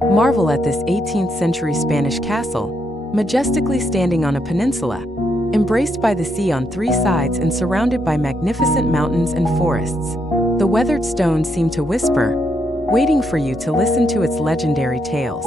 Marvel at this 18th century Spanish castle, majestically standing on a peninsula, embraced by the sea on three sides and surrounded by magnificent mountains and forests. The weathered stones seem to whisper, waiting for you to listen to its legendary tales.